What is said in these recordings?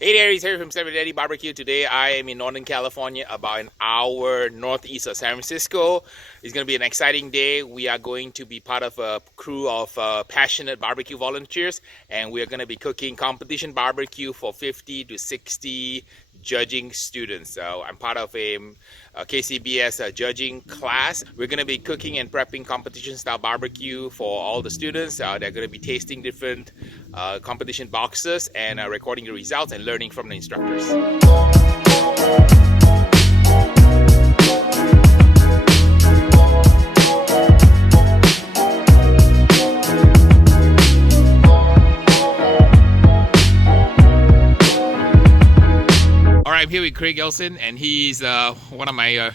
Hey there, it's Harry from Seven Daddy BBQ. Today I am in Northern California, about an hour northeast of San Francisco. It's going to be an exciting day. We are going to be part of a crew of passionate barbecue volunteers, and we are going to be cooking competition barbecue for 50 to 60 judging students. So I'm part of a KCBS judging class. We're going to be cooking and prepping competition style barbecue for all the students. They're going to be tasting different competition boxes and recording the results and learning from the instructors. I'm here with Craig Yeszin, and he's one of my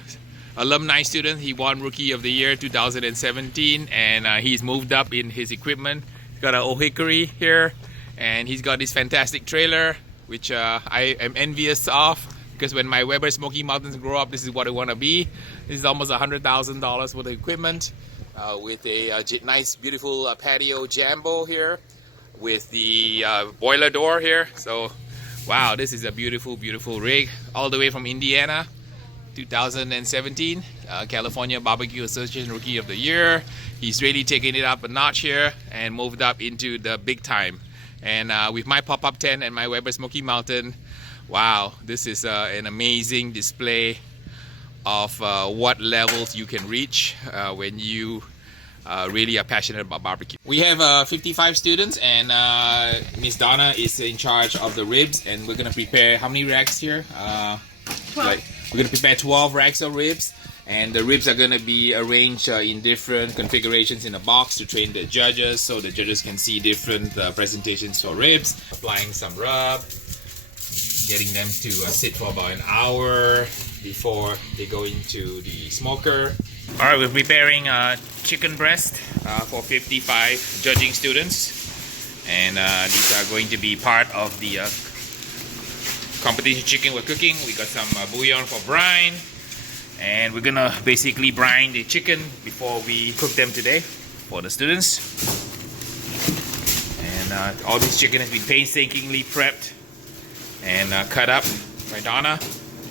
alumni students. He won Rookie of the Year 2017, and he's moved up in his equipment. He's got an old hickory here, and he's got this fantastic trailer, which I am envious of, because when my Weber Smoky Mountains grow up, this is what I want to be. This is almost $100,000 for the equipment, with a nice, beautiful patio jambo here, with the boiler door here. So wow, this is a beautiful, beautiful rig, all the way from Indiana, 2017, California Barbecue Association Rookie of the Year. He's really taken it up a notch here and moved up into the big time. And with my pop-up tent and my Weber Smoky Mountain, wow, this is an amazing display of what levels you can reach when you really are passionate about barbecue. We have 55 students, and Miss Donna is in charge of the ribs, and we're gonna prepare how many racks here? 12. We're gonna prepare 12 racks of ribs, and the ribs are gonna be arranged in different configurations in a box to train the judges, so the judges can see different presentations for ribs. Applying some rub, getting them to sit for about an hour before they go into the smoker. All right, we're preparing chicken breast for 55 judging students, and these are going to be part of the competition chicken we're cooking. We got some bouillon for brine, and we're gonna basically brine the chicken before we cook them today for the students. And all this chicken has been painstakingly prepped and cut up by Donna.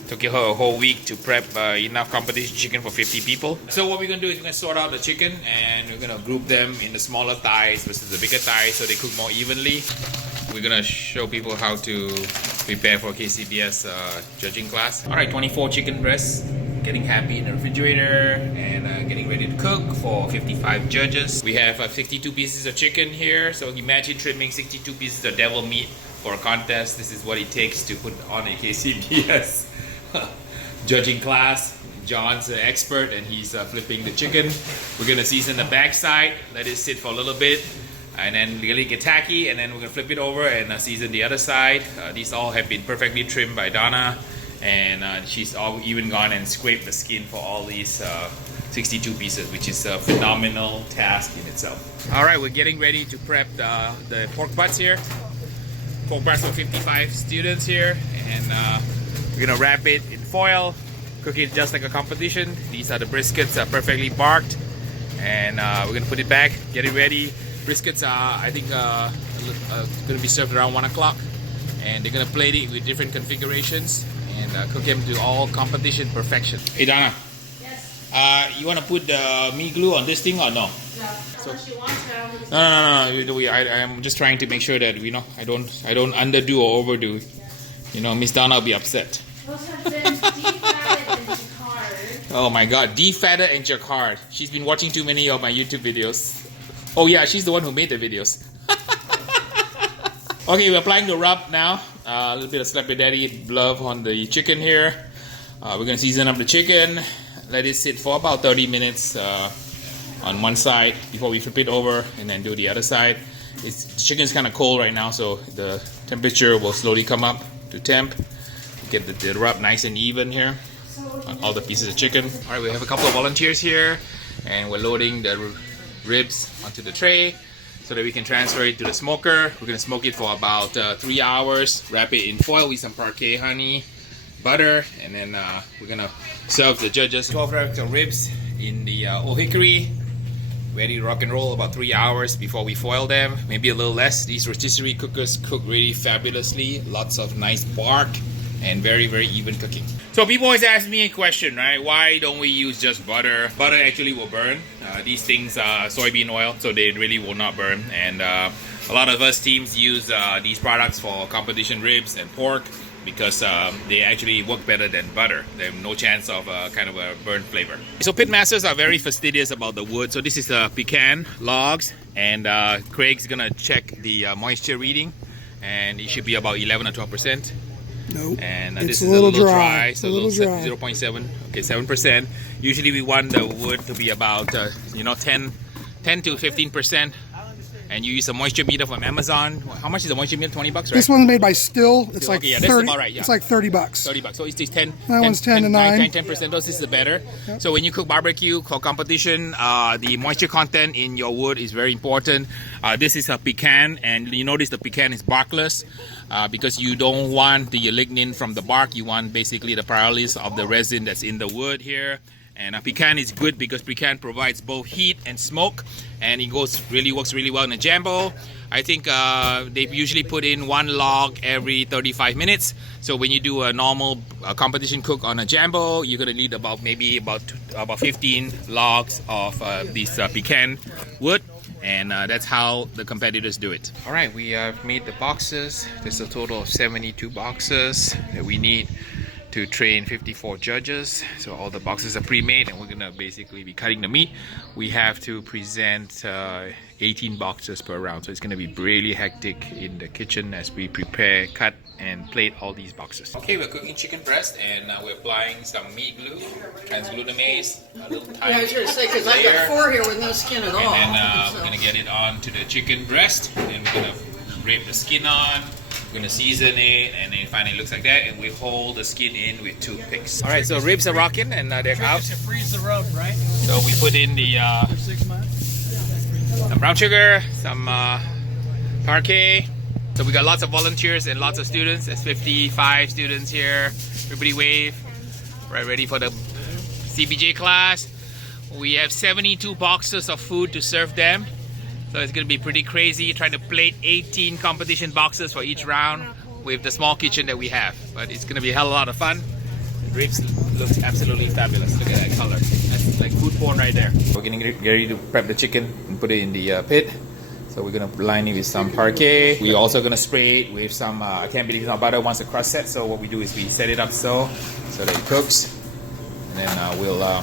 Took her a whole week to prep enough competition chicken for 50 people. So what we're going to do is we're going to sort out the chicken, and we're going to group them in the smaller thighs versus the bigger thighs so they cook more evenly. We're going to show people how to prepare for KCBS judging class. Alright, 24 chicken breasts, getting happy in the refrigerator, and getting ready to cook for 55 judges. We have 62 pieces of chicken here, so imagine trimming 62 pieces of devil meat for a contest. This is what it takes to put on a KCBS judging class. John's an expert, and he's flipping the chicken. We're gonna season the backside, let it sit for a little bit, and then really get tacky, and then we're gonna flip it over and season the other side. These all have been perfectly trimmed by Donna, and she's even gone and scraped the skin for all these 62 pieces, which is a phenomenal task in itself. All right, we're getting ready to prep the pork butts here. Pork butts for 55 students here, and we're gonna wrap it in foil, cook it just like a competition. These are the briskets, perfectly barked, and we're gonna put it back, get it ready. Briskets are, I think, gonna be served around 1 o'clock, and they're gonna plate it with different configurations and cook them to all competition perfection. Hey Donna. Yes. You wanna put the meat glue on this thing or no? Yeah. So she wants to. No. I'm just trying to make sure that I don't underdo or overdo. Miss Donna will be upset. Those have been defatted and jacquard. Oh my god, defatted and jacquard. She's been watching too many of my YouTube videos. Oh yeah, she's the one who made the videos. Okay, we're applying the rub now. A little bit of Slappy Daddy love on the chicken here. We're going to season up the chicken. Let it sit for about 30 minutes on one side before we flip it over, and then do the other side. The chicken's kind of cold right now, so the temperature will slowly come up to temp. Get the rub nice and even here on all the pieces of chicken. All right, we have a couple of volunteers here, and we're loading the ribs onto the tray so that we can transfer it to the smoker. We're gonna smoke it for about 3 hours. Wrap it in foil with some parquet honey, butter, and then we're gonna serve the judges 12 racks of ribs in the old hickory ready to rock and roll. About 3 hours before we foil them, maybe a little less. These rotisserie cookers cook really fabulously. Lots of nice bark and very, very even cooking. So people always ask me a question, right? Why don't we use just butter? Butter actually will burn. These things are soybean oil, so they really will not burn. And a lot of us teams use these products for competition ribs and pork because they actually work better than butter. They have no chance of kind of a burnt flavor. So Pitmasters are very fastidious about the wood. So this is the pecan logs, and Craig's gonna check the moisture reading, and it should be about 11 or 12%. Nope. And it's this a is little a little dry. so a little dry. 0.7, okay, 7%. Usually we want the wood to be about 10 to 15%. And you use a moisture meter from Amazon. How much is a moisture meter? $20, right? This one's made by Still. It's like okay, yeah, 30. that's about right, yeah. It's like $30. $30. So it's 10. That one's 10 to 9. 10%. This is the better. Yep. So when you cook barbecue for competition, the moisture content in your wood is very important. This is a pecan, and you notice the pecan is barkless because you don't want the lignin from the bark. You want basically the pyrolysis of the resin that's in the wood here. And pecan is good because pecan provides both heat and smoke, and it works really well in a jambo. I think they usually put in 1 log every 35 minutes. So when you do a normal competition cook on a jambo, you're gonna need about 15 logs of this pecan wood, and that's how the competitors do it. All right, we have made the boxes. There's a total of 72 boxes that we need to train 54 judges. So all the boxes are pre-made, and we're gonna basically be cutting the meat. We have to present 18 boxes per round, so it's gonna be really hectic in the kitchen as we prepare, cut, and plate all these boxes. Okay, we're cooking chicken breast, and we're applying some meat glue, transglutamase, a little tiny Yeah, I was going to say, because I've got 4 here with no skin at all. and then we're gonna get it onto the chicken breast, and we're gonna drape the skin on. We're gonna season it, and then finally it looks like that, and we hold the skin in with toothpicks. All right, so ribs are rocking, and they're out. To freeze the rub, right? So we put in the 6 months. some brown sugar, some parquet. So we got lots of volunteers and lots of students. There's 55 students here. Everybody wave. Right, ready for the CBJ class. We have 72 boxes of food to serve them. So it's gonna be pretty crazy trying to plate 18 competition boxes for each round with the small kitchen that we have. But it's gonna be a hell of a lot of fun. The ribs looks absolutely fabulous. Look at that color. That's like food porn right there. We're getting ready to prep the chicken and put it in the pit. So we're gonna line it with some parquet. We're also gonna spray it with some, I can't believe it's not butter once the crust set. So what we do is we set it up so that it cooks. And then we'll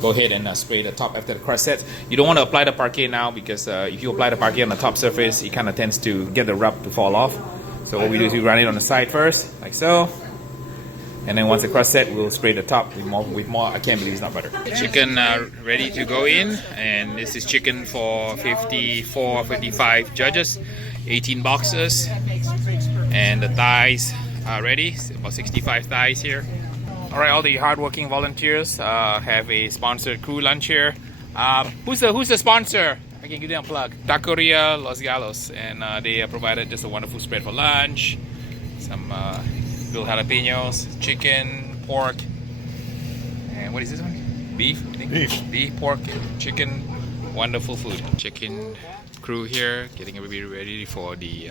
go ahead and spray the top after the crust sets. You don't want to apply the parquet now because if you apply the parquet on the top surface, it kind of tends to get the rub to fall off. So what we do is we run it on the side first, like so. And then once the crust set, we'll spray the top with more. I can't believe it's not butter. Chicken ready to go in, and this is chicken for 54, 55 judges, 18 boxes, and the thighs are ready. It's about 65 thighs here. All right, all the hardworking volunteers have a sponsored crew lunch here. Who's the sponsor? I can give them a plug. Taqueria Los Galos, and they provided just a wonderful spread for lunch. Some grilled jalapenos, chicken, pork, and what is this one? Beef, I think. Beef, pork, chicken. Wonderful food. Chicken crew here, getting everybody ready for the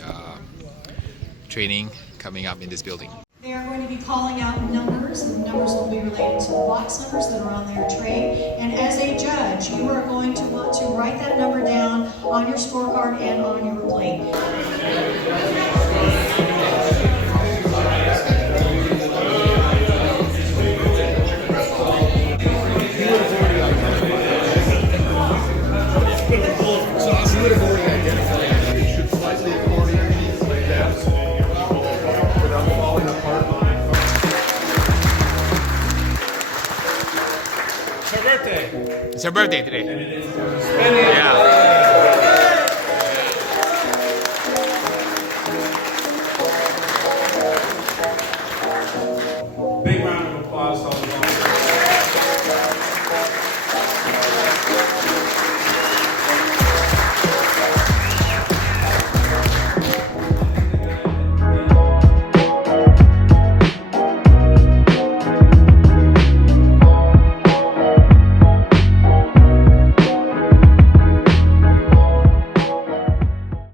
training coming up in this building. They are going to be calling out numbers. The numbers will be related to the box numbers that are on their tray. And as a judge, you are going to want to write that number down on your scorecard and on your plate. It's her birthday today. Yeah.